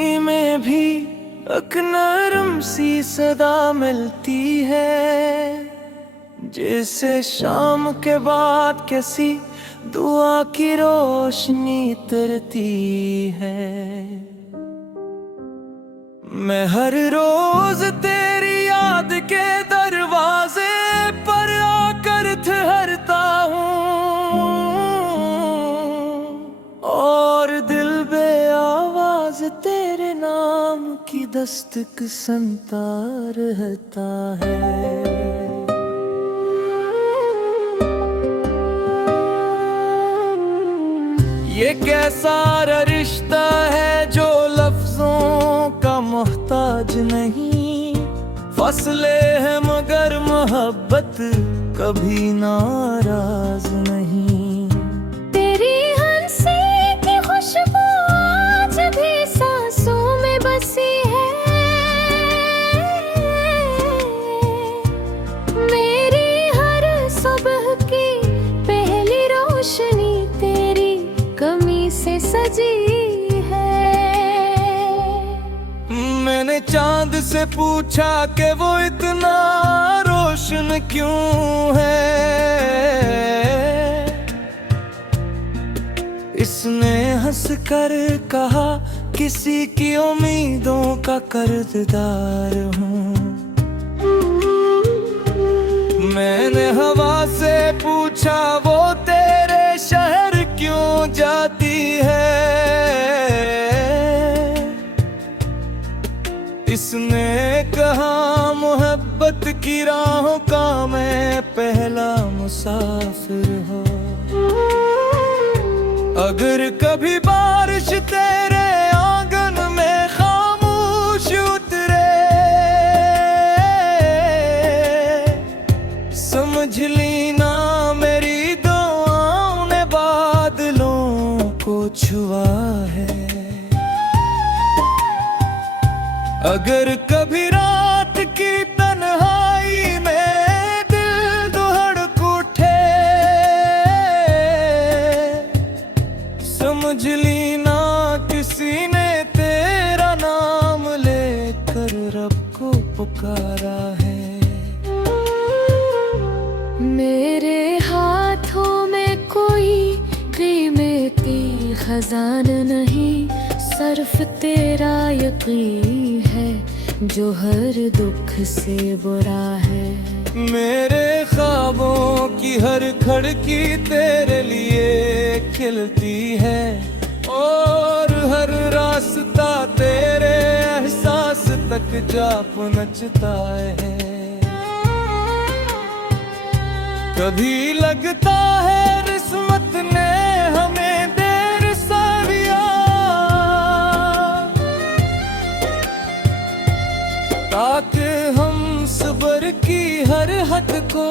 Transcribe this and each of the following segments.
धुनी में भी एक नरम सी सदा मिलती है, जैसे शाम के बाद कैसी दुआ की रोशनी उतरती है। मैं हर रोज तेरी याद के दरवाजे पर आकर ठहरता हूँ, और दिल बे आवाज तेरे नाम की दस्तक सुनता रहता है। ये कैसा रिश्ता है जो लफ्जों का मोहताज नहीं, फासले हैं मगर मोहब्बत कभी नाराज नहीं। तेरी हंसी की खुशबू आज भी सांसों में बसी है, मेरी हर सुबह की पहली रोशनी तेरी कमी से सजी है। मैंने चांद से पूछा कि वो इतना रोशन क्यों है, इसने हंस कर कहा किसी की उम्मीदों का कर्जदार हूँ। मैंने हवा से पूछा वो तेरे शहर क्यों जाती है, इसने कहा मोहब्बत की राहों का मैं पहला मुसाफिर हूँ। अगर कभी बारिश तेरे आंगन में खामोश उतरे, समझ ली ना मेरी दुआओं ने बादलों को छुआ है। अगर कभी रात की तन्हाई में दिल धड़क उठे, समझ ली ना किसी ने तेरा नाम लेकर रब को पुकारा है। मेरे हाथों में कोई कीमती खजाना नहीं, सिर्फ तेरा यकीन है जो हर दुख से बुरा है। मेरे ख्वाबों की हर खिड़की तेरे लिए खिलती है, और हर रास्ता तेरे एहसास तक जा पहुंचता है। कभी लगता है किस्मत ने हमें देर सा दिया, ताकि हम सब्र की हर हद को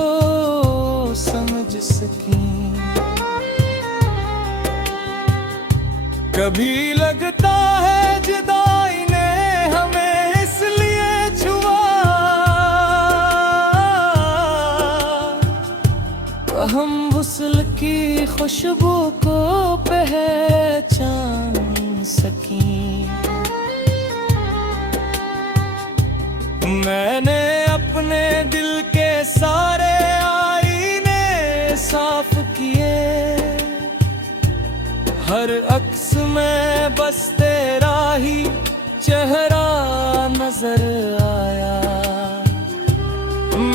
समझ सकें। कभी लगता है जुदाई ने हमें इसलिए छुआ, हम वुसल की खुशबू को पहचान सकें। मैंने अपने दिल के सारे आईने साफ किए, हर अक्स में बस तेरा ही चेहरा नजर आया।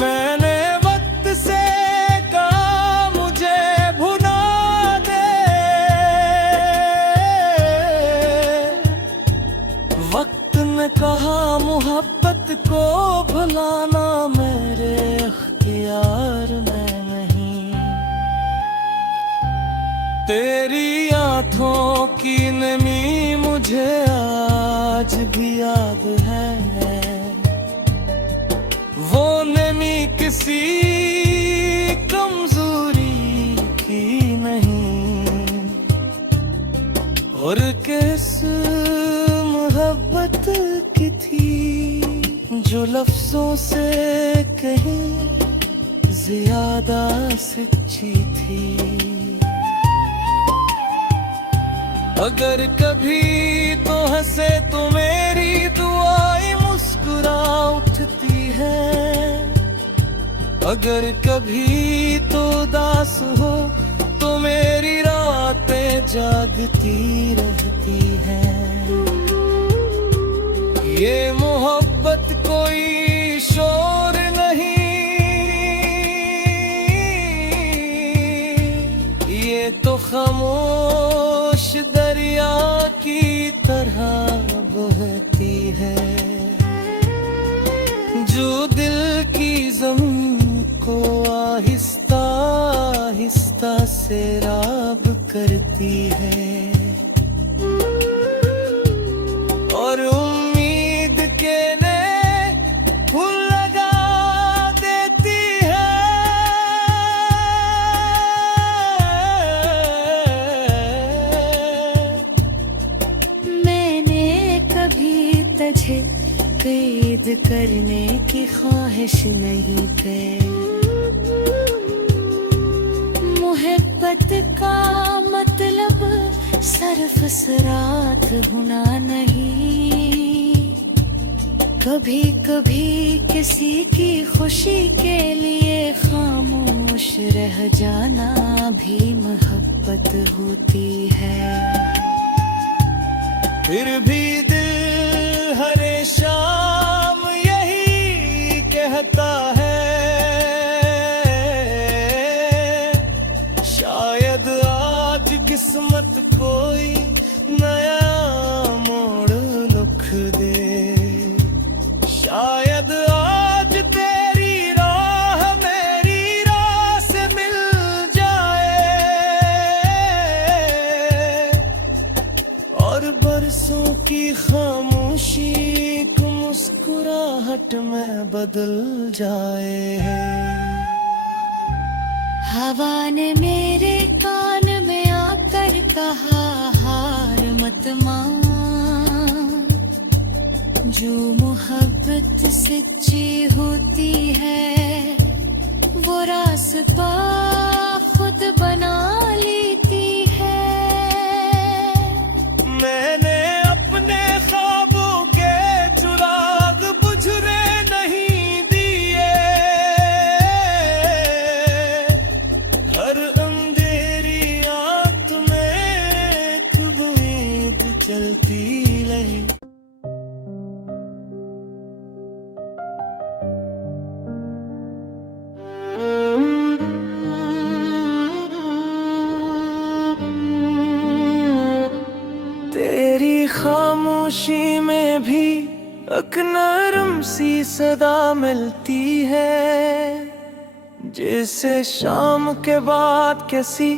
मैंने वक्त से कहा मुझे भुला दे, वक्त ने कहा मोहब्बत को भुलाना मेरे इख्तियार में नहीं। तेरी आँखों की नमी मुझे आज भी याद है, वो नमी किसी कमजोरी की नहीं, और किस मोहब्बत की थी जो लफ्जों से कहीं ज्यादा सच्ची थी। अगर कभी तो हंसे तुम्हें अगर कभी तो उदास हो तो मेरी रातें जागती रहती हैं। ये मोहब्बत कोई शोर नहीं, ये तो खामोश दरिया की तरह बहती है, जो दिल की ज़मीन को आहिस्ता आहिस्ता सैराब करती है और उम्मीद के नए फूल लगा देती है। मैंने कभी तुझे कैद करने की ख्वाहिश नहीं की। मोहब्बत का मतलब सिर्फ सरात गुना नहीं, कभी कभी किसी की खुशी के लिए खामोश रह जाना भी मोहब्बत होती है। फिर भी दिल हर शाम यही कहता है, शायद आज किस्मत कोई नया मोड़ लिख दे, शायद आज तेरी राह मेरी राह से मिल जाए और बरसों की खामोशी को मुस्कुराहट में बदल जाए। हवा ने मेरे कान में आकर कहा हार मत मान, जो मोहब्बत सच्ची होती है वो रास्ता खुद बना लेती है। मैंने अपने ख्वाबों के चिराग बुझने नहीं दिए, हर अंधेरी रात में खुद उम्मीद चलती रही। तेरी खामोशी में भी एक नरम सी सदा मिलती है, जैसे शाम के बाद किसी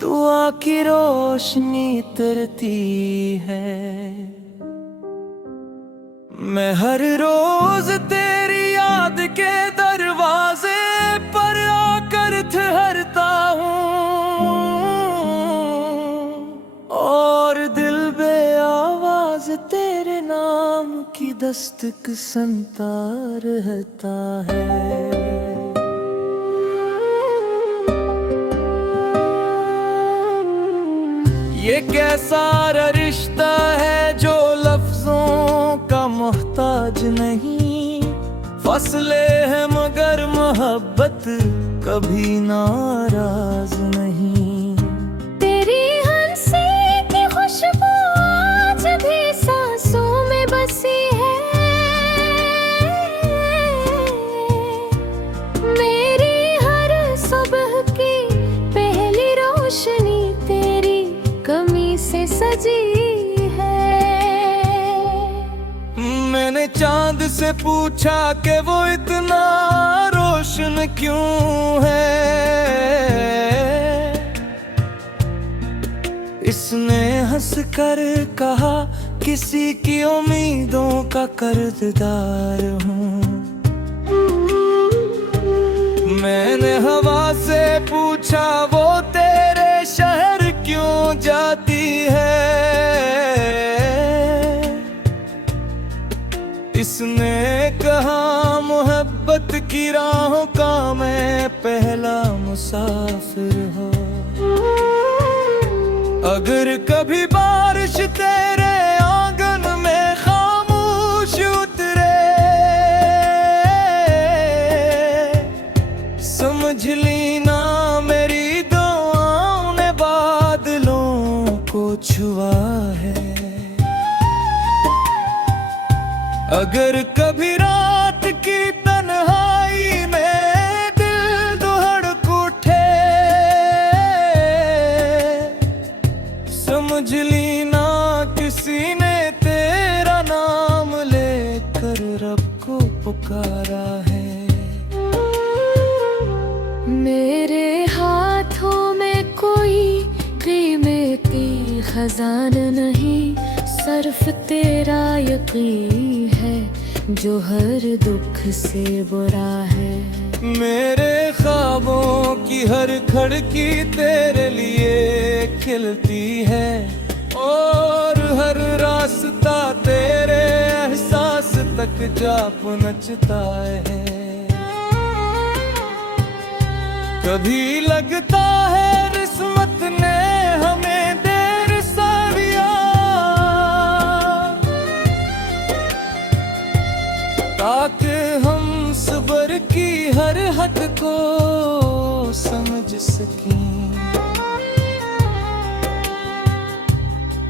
दुआ की रोशनी उतरती है। मैं हर रोज तेरी याद के दरवाजे पर आकर ठहरता हूँ और दिल बे आवाज तेरे नाम की दस्तक सुनता रहता है। ये कैसा रिश्ता है जो लफ्जों का मोहताज नहीं, फसले हैं मगर मोहब्बत कभी नाराज नहीं। तेरी हंसी की खुशबू आज भी सांसों में बसी है, मेरी हर सुबह की पहली रोशनी तेरी कमी से सजी है। मैंने चांद से पूछा कि वो इतना रोशन क्यों है, इसने हंस कर कहा किसी की उम्मीदों का कर्जदार हूँ। मैंने हवा से पूछा वो तेरे शहर क्यों जाती है, इसने कहा मोहब्बत की राहों का मैं पहला मुसाफिर हूँ। अगर कभी बारिश तेरे आंगन में खामोश उतरे अगर कभी रात की तन्हाई में दिल धड़क उठे, समझ ली ना किसी ने तेरा नाम लेकर रब को पुकारा है। मेरे हाथों में कोई कीमती खजाना नहीं, सिर्फ तेरा यकीन है जो हर दुख से बुरा है। मेरे ख्वाबों की हर खिड़की तेरे लिए खिलती है, और हर रास्ता तेरे एहसास तक जा पहुंचता है। कभी लगता है किस्मत ने हमें देर सा दिया, ताकि हम सब्र की हर हद को समझ सकें।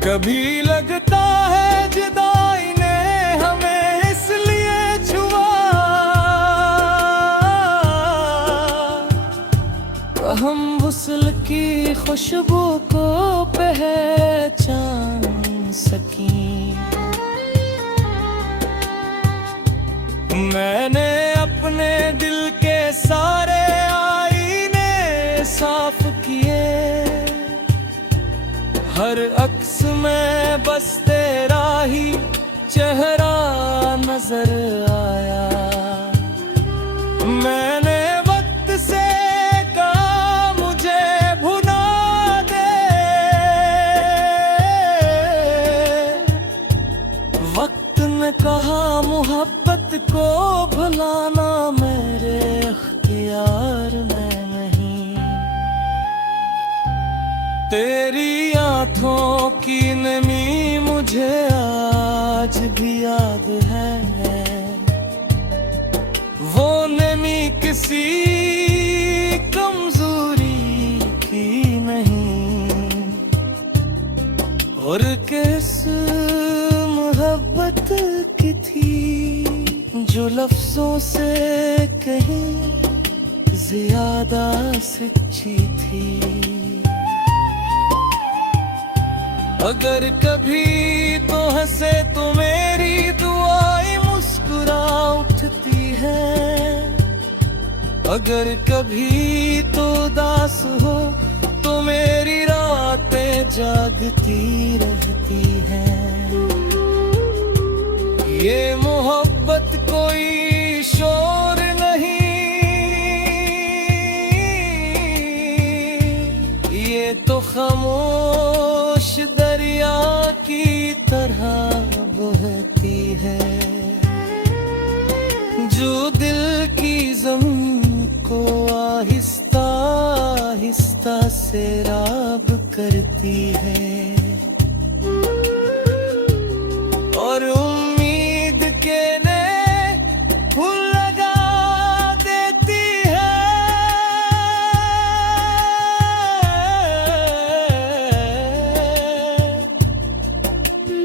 कभी लगता है जुदाई ने हमें इसलिए छुआ, हम वुसल की खुशबू को पहचान सकें। मैंने अपने दिल के सारे आईने साफ किए, हर अक्स में बस तेरा ही चेहरा नजर आया। मैंने वक्त से कहा मुझे भुला दे, वक्त ने कहा मोहब्बत को भुलाना मेरे अख्तियार में नहीं। तेरी आंखों की नमी मुझे आज भी याद है, वो नमी किसी कमजोरी की नहीं, और किस मोहब्बत की थी जो लफ्जों से कहीं ज्यादा सच्ची थी। अगर कभी तो हंसे तो मेरी दुआएं मुस्कुरा उठती है, अगर कभी तो उदास हो तो मेरी रातें जागती रहती हैं। ये मोहब्बत कोई शोर नहीं, ये तो खामोश दरिया की तरह बहती है, जो दिल की ज़मीन को आहिस्ता आहिस्ता सैराब करती है, और उम्मीद के ने फूल लगा देती है।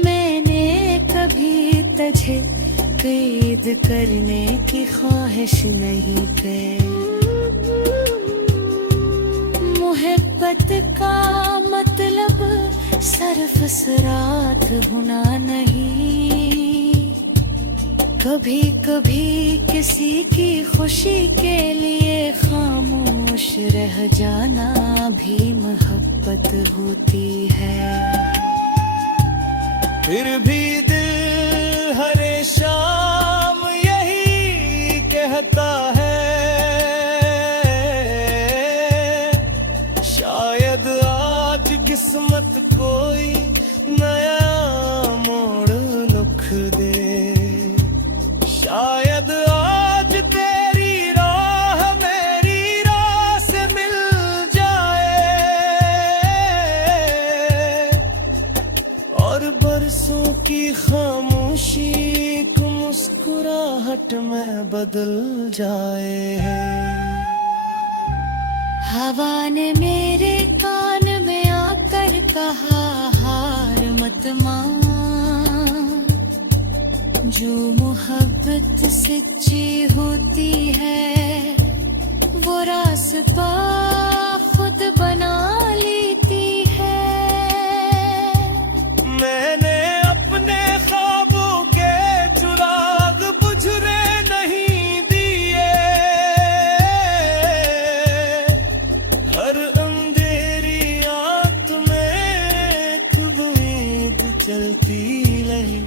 मैंने कभी तुझे कैद करने की ख्वाहिश नहीं की, मोहब्बत का मतलब सिर्फ सरात होना नहीं, कभी कभी किसी की खुशी के लिए खामोश रह जाना भी मोहब्बत होती है। फिर भी दिल हर शाम यही कहता है, शायद आज किस्मत कोई नया मोड़ लिख दे, शायद आज तेरी राह मेरी राह से मिल जाए, और बरसों की खामोशी को मुस्कुराहट में बदल जाए। हवा ने मेरे कान में आकर कहा हार मत मान, जो मोहब्बत सच्ची होती है वो रास्ता खुद बना लेती है। मैंने अपने ख्वाबों के चिराग बुझने नहीं दिए, हर अंधेरी रात में खुद उम्मीद चलती रही।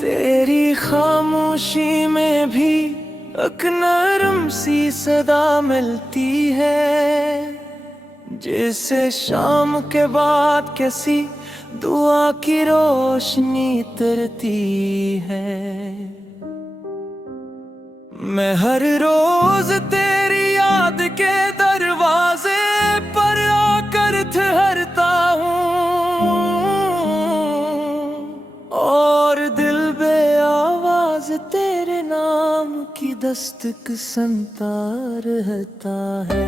तेरी खामोशी में भी एक नरम सी सदा मिलती है, जैसे शाम के बाद किसी दुआ की रोशनी उतरती है। मैं हर रोज तेरी याद के दरवाजे पर आकर ठहरता हूँ और दिल बे आवाज तेरे नाम की दस्तक सुनता रहता है।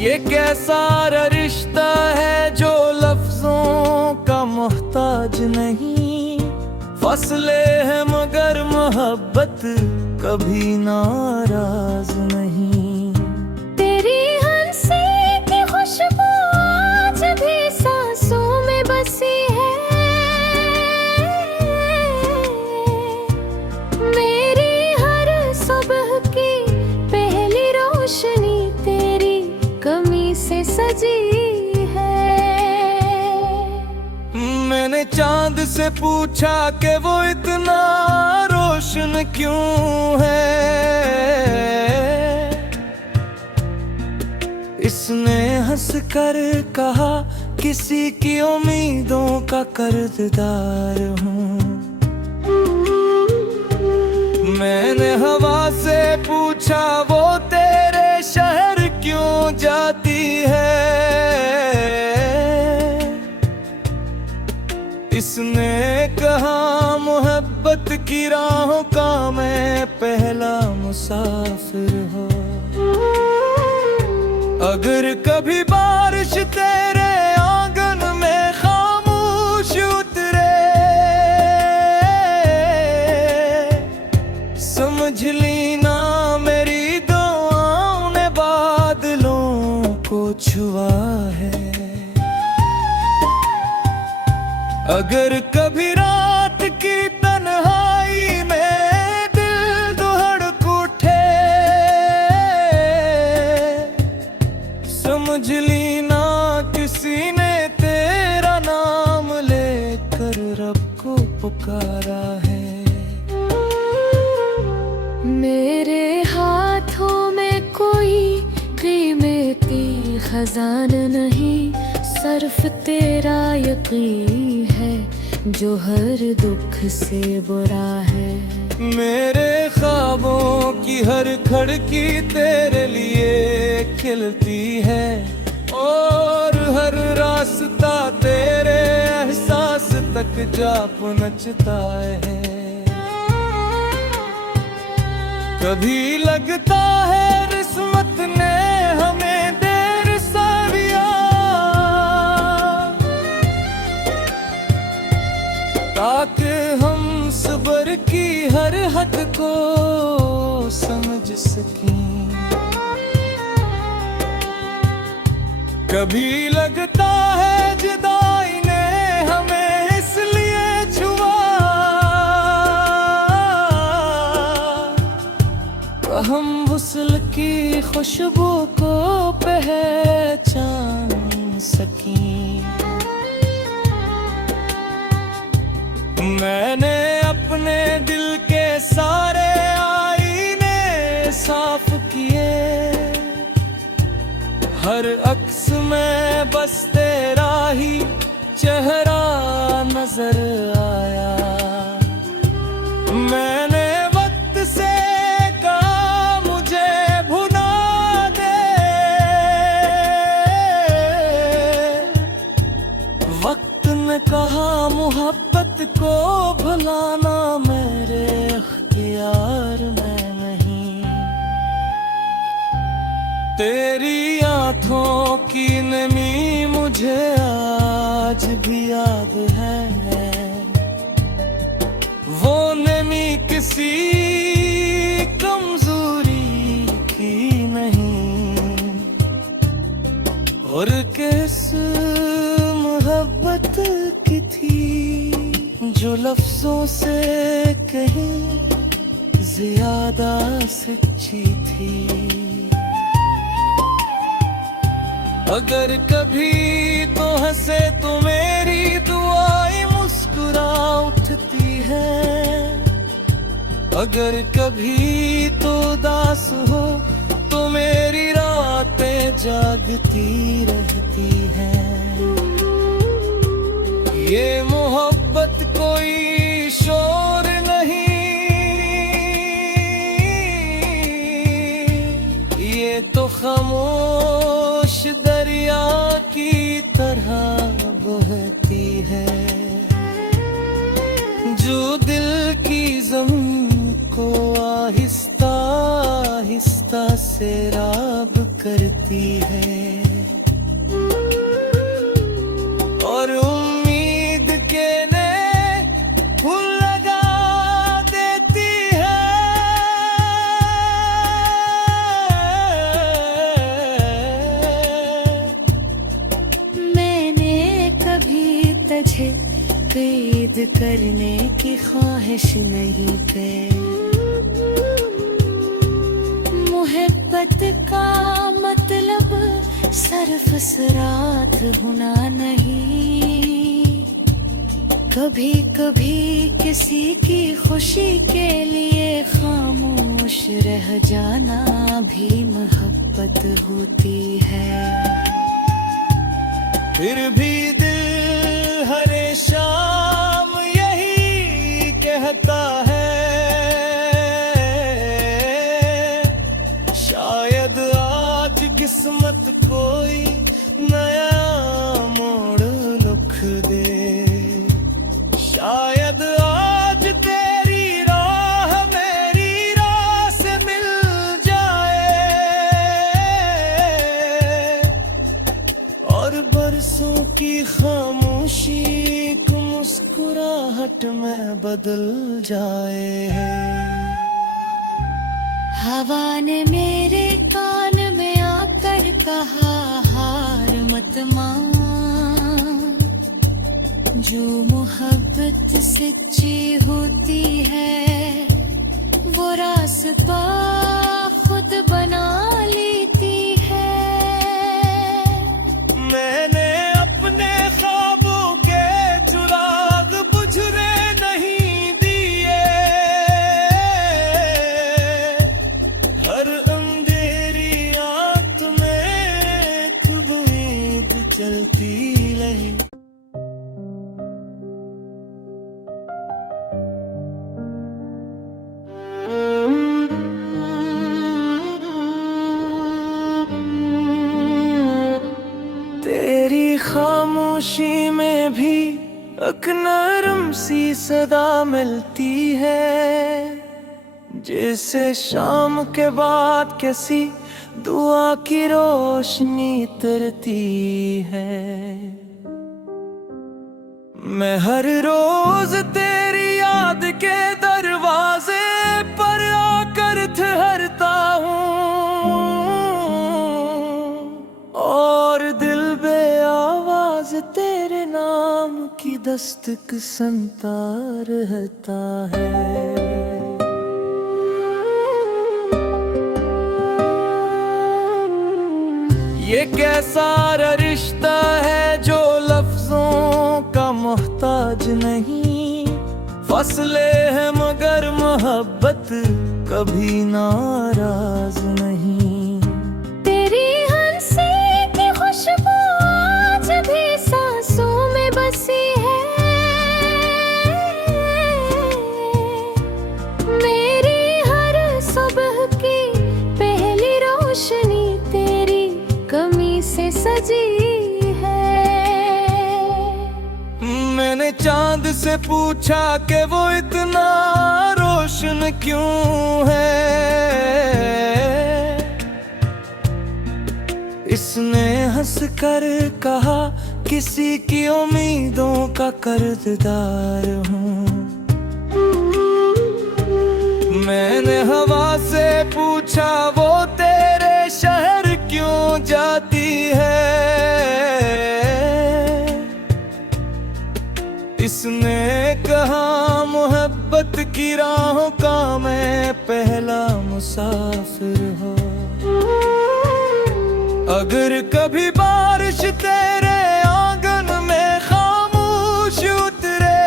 ये कैसा रिश्ता है जो लफ्जों का मोहताज नहीं, फसले हैं मगर मोहब्बत कभी नाराज नहीं। तेरी हंसी की खुशबू आज भी सांसों में बसी है, मेरी हर सुबह की पहली रोशनी तेरी कमी से सजी है। मैंने चांद से पूछा कि वो इतना रोशन क्यों है, इसने हंस कर कहा किसी की उम्मीदों का कर्जदार हूँ। मैंने हवा से पूछा वो तेरे शहर क्यों जाती है, इसने कहा मोहब्बत की राहों का मैं पहला मुसाफिर हूँ। अगर कभी बारिश तेरे आंगन में खामोश उतरे, समझ ली ना मेरी दुआओं ने बादलों को छुआ है। अगर कभी रात की तन्हाई में दिल धड़क उठे, समझ ली ना किसी ने तेरा नाम लेकर रब को पुकारा है। मेरे हाथों में कोई कीमती खजाना नहीं, सिर्फ तेरा यकीन है जो हर दुख से बुरा है। मेरे ख्वाबों की हर खिड़की तेरे लिए खिलती है और हर रास्ता तेरे एहसास तक जा पहुंचता है। कभी लगता है किस्मत ने हमें देर से दिया, ताकि हम सब्र की हर हद को समझ सकें। कभी लगता है जुदाई ने हमें इसलिए छुआ, हम वुसल की खुशबू को पहचान सकें। मैंने अपने दिल के सारे आईने साफ किए, हर अक्स में बस तेरा ही चेहरा नजर आया। मैंने वक्त से कहा मुझे भुला दे, वक्त तुमने कहा मोहब्बत को भुलाना मेरे अख्तियार में नहीं। तेरी आंखों की नमी मुझे आज भी याद है, वो नमी किसी कमजोरी की नहीं। और किस मोहब्बत की थी जो लफ्जों से कहीं ज्यादा सच्ची थी। अगर कभी तो हंसे तो मेरी दुआएं मुस्कुरा उठती है, अगर कभी तो उदास हो तो मेरी रातें जागती रहती हैं। ये मोहब्बत कोई शोर नहीं, ये तो खामोश दरिया की तरह बहती है, जो दिल की ज़मीन को आहिस्ता आहिस्ता सैराब करती है। और उम्मीद के नए फूल लगा देती है। मैंने कभी तुझे कैद करने की ख्वाहिश नहीं की। मोहब्बत का मतलब सिर्फ सरात होना नहीं, कभी कभी किसी की खुशी के लिए खामोश रह जाना भी मोहब्बत होती है। फिर भी दिल हर शाम यही कहता है, शायद आज किस्मत कोई नया मोड़ रुख दे। शायद आज तेरी राह मेरी राह से मिल जाए, और बरसों की खामोशी को मुस्कुराहट में बदल जाए। हवा ने मेरे कान में आकर कहा हार मत मान, जो मोहब्बत सच्ची होती है वो रास्ता खुद बना लेती है। मैंने अपने ख्वाबों के चिराग बुझने नहीं दिए, हर अंधेरी आंख में खुद उम्मीद चलती रही। तेरी खामोशी में भी एक नरम सी सदा मिलती है, जैसे शाम के बाद किसी दुआ की रोशनी उतरती है। मैं हर रोज तेरी याद के दरवाजे पर आकर ठहरता हूँ, और दिल बे आवाज तेरे नाम की दस्तक सुनता रहता है। ये कैसा रिश्ता है जो लफ्जों का मोहताज नहीं, फसले हैं मगर मोहब्बत कभी नाराज नहीं। तेरी हंसी की खुशबू आज भी सांसों में बसी है, मेरी हर सुबह की पहली रोशनी तेरी कमी से सजी है। मैंने चांद से पूछा कि वो इतना रोशन क्यों है। इसने हंस कर कहा किसी की उम्मीदों का कर्जदार हूँ। मैंने हवा से पूछा वो तेरे शहर क्यों जाती है। इसने कहा मोहब्बत की राहों का मैं पहला मुसाफिर हूँ। अगर कभी बारिश तेरे आंगन में खामोश उतरे,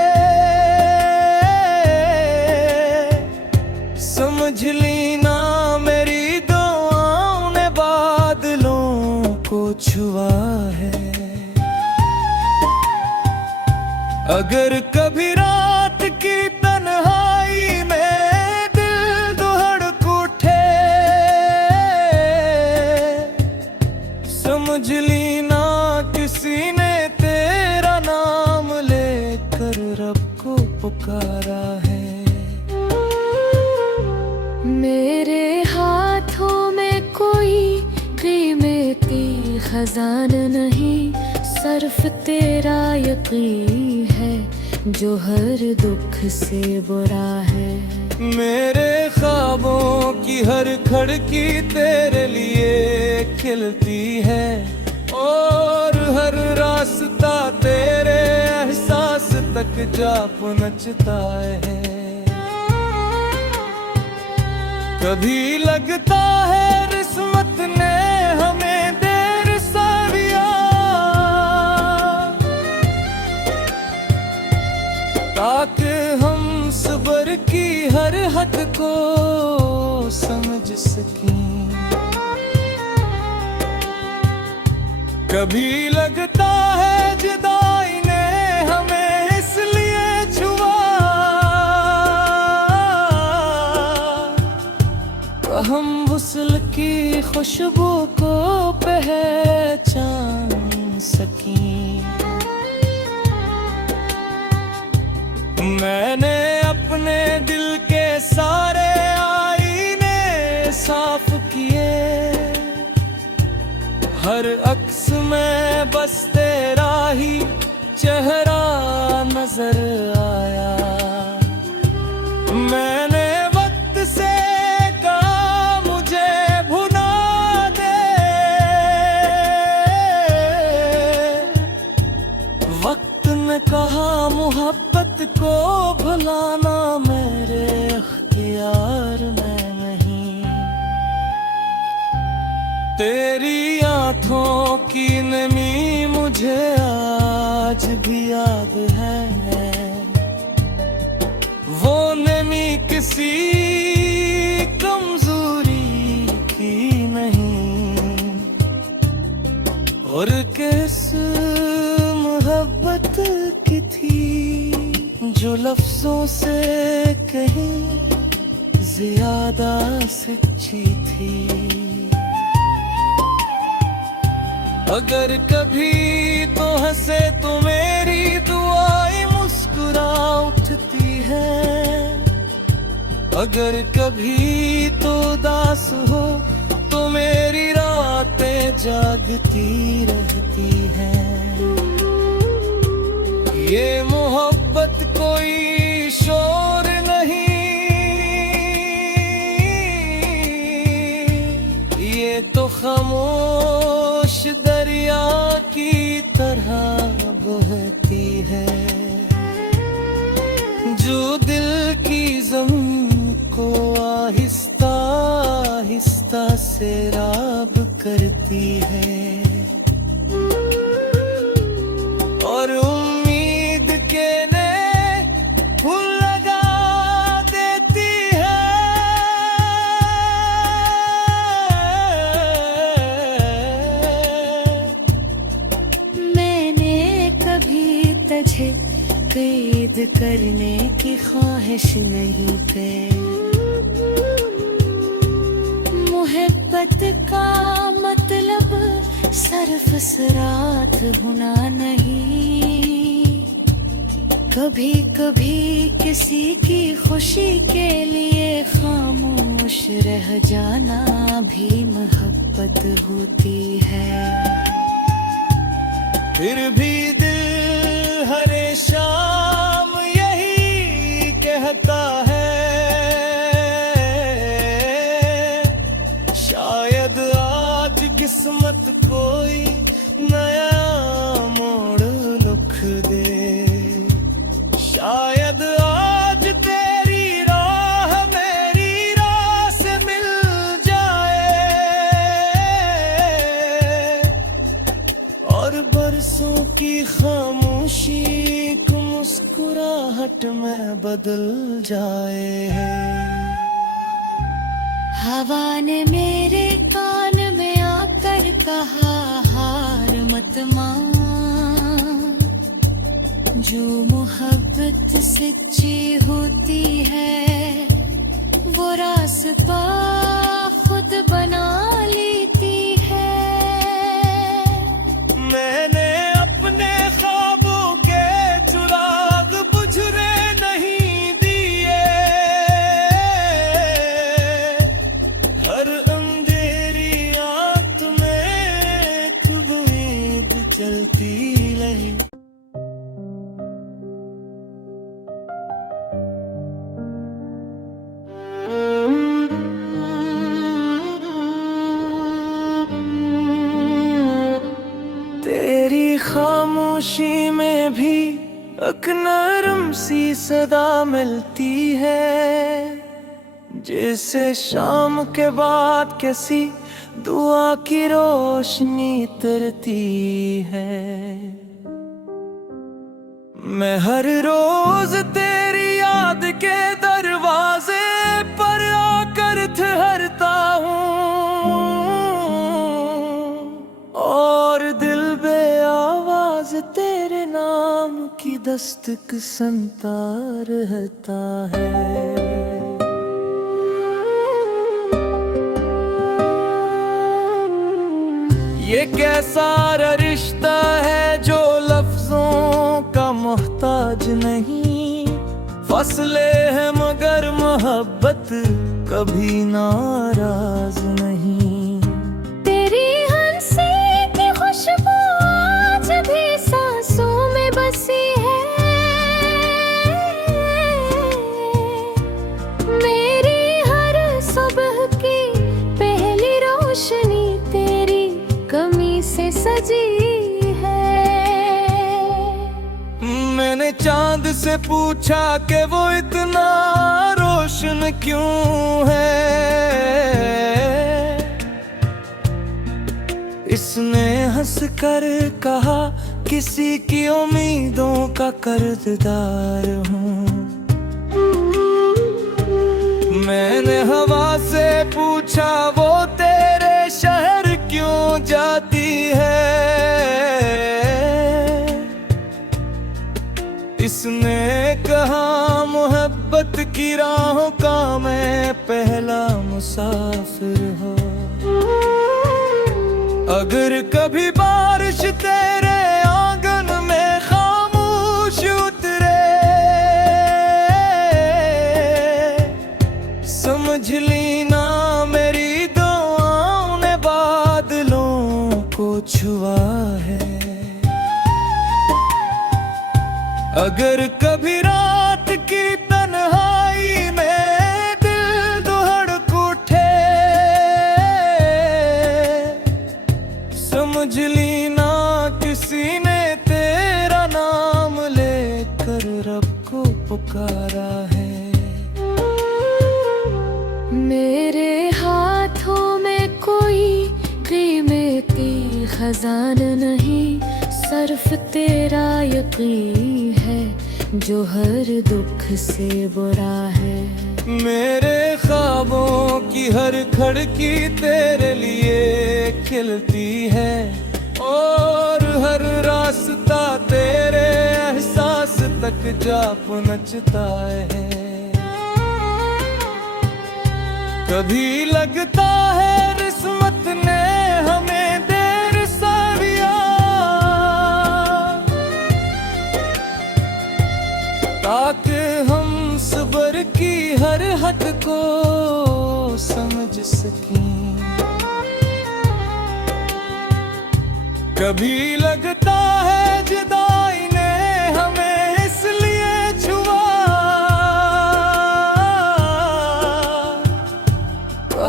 समझ ली ना मेरी दुआओं ने बादलों को छुआ है। अगर कभी रात की तन्हाई में दिल धड़क उठे, समझ ली ना किसी ने तेरा नाम लेकर रब को पुकारा है। मेरे हाथों में कोई कीमती खजाना नहीं, सिर्फ तेरा यकीन है जो हर दुख से बुरा है। मेरे ख्वाबों की हर खिड़की तेरे लिए खिलती है और हर रास्ता तेरे एहसास तक जा पहुंचता है। कभी लगता है किस्मत ने हमें देर सा दिया, ताकि हम सब्र की हर हद को समझ सकें। कभी लगता है जुदाई ने हमें इसलिए छुआ, हम वुसल की खुशबू को पहचान सकें। मैंने अपने दिल के सारे आईने साफ किए, हर अक्स में बस तेरा ही चेहरा नजर आया। मैंने वक्त से कहा मुझे भुला दे, वक्त ने कहा मोहब्बत को भुलाना मेरे अख्तियार में नहीं। तेरी आंखों की नमी मुझे आज भी याद है, वो नमी किसी कमजोरी की नहीं, और किस मोहब्बत की थी जो लफ्जों से कहीं ज्यादा सच्ची थी। अगर कभी तो हंसे तो मेरी दुआएं मुस्कुरा उठती है, अगर कभी तो उदास हो तो मेरी रातें जागती रहती हैं। ये मोहब्बत कोई शोर नहीं, ये तो खामोश दरिया की तरह बहती है, जो दिल की ज़मीन को आहिस्ता आहिस्ता सैराब करती है, और उम्मीद के ने फूल लगा देती है। मैंने कभी तुझे कैद करने की ख्वाहिश नहीं की, मोहब्बत का मतलब सिर्फ सरात होना नहीं, कभी कभी किसी की खुशी के लिए खामोश रह जाना भी मोहब्बत होती है। फिर भी दिल हर शाम यही कहता है, शायद आज किस्मत कोई नया मोड़ लिख दे। शायद आज तेरी राह मेरी राह से मिल जाए, और बरसों की खामोशी को मुस्कुराहट में बदल जाए। हवा ने मेरे कान में आकर कहा हार मत मान, जो मोहब्बत सच्ची होती है वो रास्ता खुद बना लेती है। मैंने अपने ख्वाबों के चिराग बुझने नहीं दिए, हर अंधेरी रात में खुद उम्मीद चलती रही। तेरी खामोशी में भी एक नरम सी सदा मिलती है, जैसे शाम के बाद किसी दुआ की रोशनी उतरती है। मैं हर रोज तेरी याद के दरवाजे पर आकर ठहरता हूँ, और दिल बे आवाज तेरे नाम की दस्तक सुनता रहता है। ये कैसा रिश्ता है जो लफ्जों का मोहताज नहीं, फसले है मगर मोहब्बत कभी नाराज नहीं। तेरी हंसी की खुशबू आज भी सांसों में बसी है, मेरी हर सुबह की पहली रोशनी तेरी कमी से सजी है। मैंने चांद से पूछा कि वो इतना रोशन क्यों है, इसने हंस कर कहा किसी की उम्मीदों का कर्जदार हूँ। मैंने हवा से पूछा वो तेरे शहर क्यों जाती है, इसने कहा मोहब्बत की राहों का मैं पहला मुसाफिर हूँ। अगर कभी बारिश तेरे आंगन में खामोश उतरे, समझ ली ना मेरी दुआओं ने बादलों को छुआ है। अगर कभी रात की तन्हाई में दिल धड़क उठे, समझ ली ना किसी ने तेरा नाम लेकर रब को पुकारा है। मेरे हाथों में कोई कीमती खजाना नहीं, सिर्फ तेरा यकीन है जो हर दुख से बुरा है। मेरे ख्वाबों की हर खिड़की तेरे लिए खिलती है, और हर रास्ता तेरे एहसास तक जा पहुंचता है। कभी लगता है किस्मत ने हमें देर सारिया, ताकि हम सब्र की हर हद को समझ सकें। कभी लगता है जुदाई ने हमें इसलिए छुआ,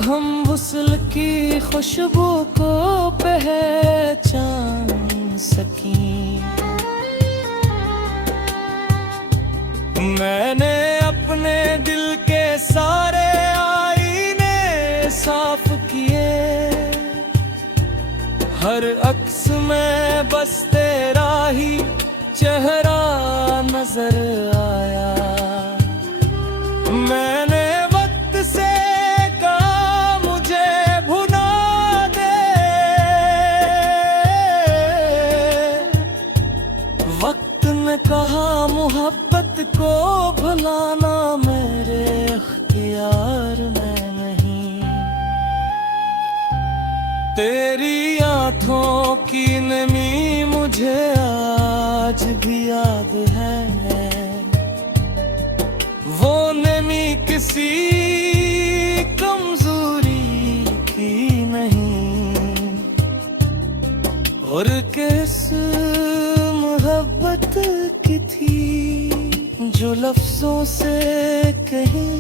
हम वुसल की खुशबू को पहचान सकें। मैंने अपने दिल के सारे आईने साफ किए, हर अक्स में बस तेरा ही चेहरा नजर आया। मैंने वक्त से कहा मुझे भुला दे, वक्त ने कहा मोहब्बत को भुलाना मेरे इख्तियार में नहीं। तेरी आँखों की नमी मुझे आज भी याद है, वो नमी किसी कमजोरी की नहीं, और किस मोहब्बत की थी जो लफ्जों से कहीं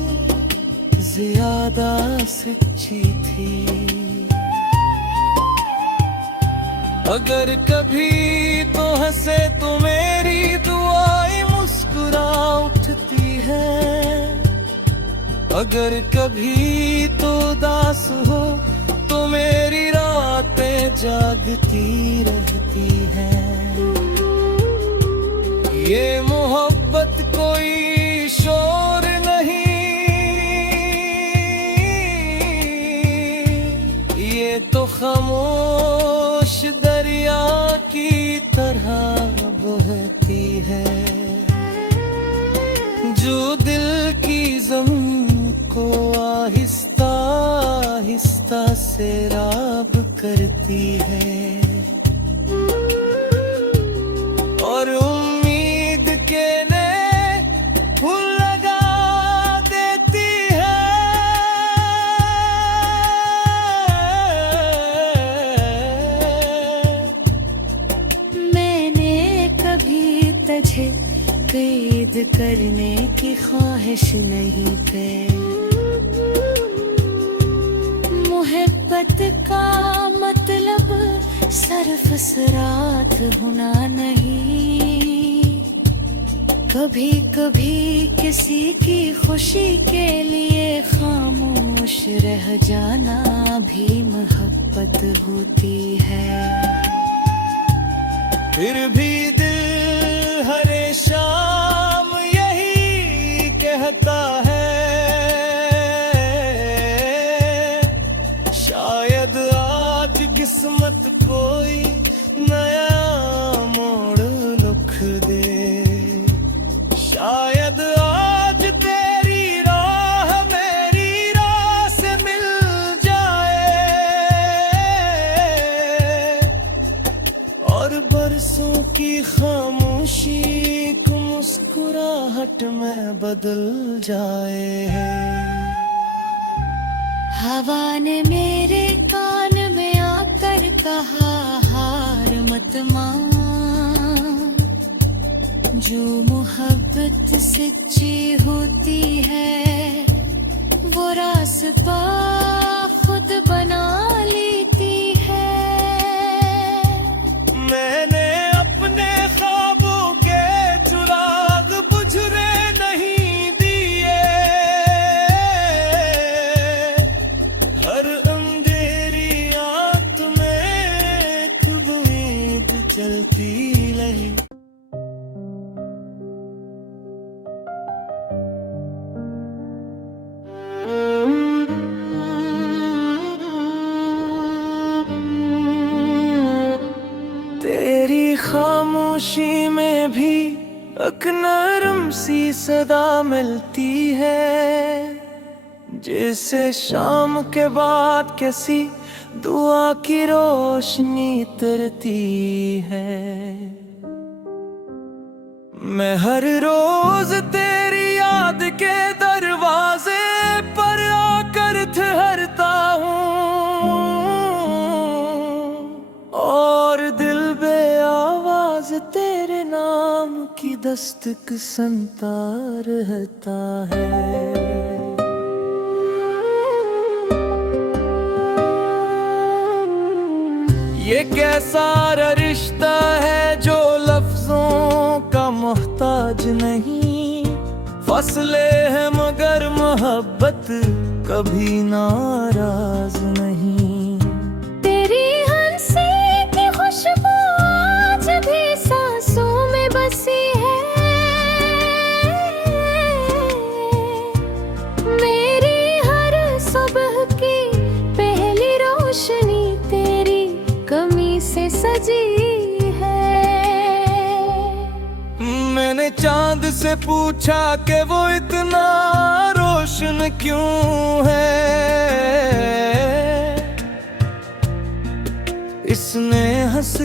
ज्यादा सच्ची थी। अगर कभी तो हंसे तो मेरी दुआएं मुस्कुरा उठती है, अगर कभी तो उदास हो तो मेरी रातें जागती रहती हैं। ये मोहब्बत कोई शोर नहीं, ये तो खामोश दरिया की तरह बहती है, जो दिल की ज़मीन को आहिस्ता आहिस्ता सैराब करती है, और उम्मीद के नए फूल लगा देती है। मैंने कभी तुझे कैद करने की ख्वाहिश नहीं की, मोहब्बत का मतलब सिर्फ सरात होना नहीं, कभी कभी किसी की खुशी के लिए खामोश रह जाना भी मोहब्बत होती है। फिर भी दिल हर शाम यही कहता है, शायद आज किस्मत कोई नया मोड़ लिख दे, शायद आज तेरी राह मेरी राह से मिल जाए, और बरसों की खामोशी को मुस्कुराहट में बदल जाए। हवा ने मेरे कान में आकर कहा हार मत मान, जो मोहब्बत सच्ची होती है वो रास्ता खुद बना लेती है। मैंने अपने ख्वाबों के चिराग बुझने नहीं दिए, हर अंधेरी रात में खूब उम्मीद चलती रही। तेरी खामोशी में भी एक नरम सी सदा मिलती है, जैसे शाम के बाद किसी दुआ की रोशनी उतरती है। मैं हर रोज तेरी याद के दरवाजे पर आकर ठहरता हूँ, और दिल बे आवाज तेरे नाम की दस्तक सुनता रहता है। ये कैसा रिश्ता है जो लफ्जों का मोहताज नहीं, फसले हैं मगर मोहब्बत कभी नाराज नहीं। तेरी हंसी की खुशबू आज भी सांसों में बसी है, मेरी हर सुबह की पहली रोशनी तेरी कमी से सजी है। मैंने चांद से पूछा कि वो इतना रोशन क्यों है, इसने हंस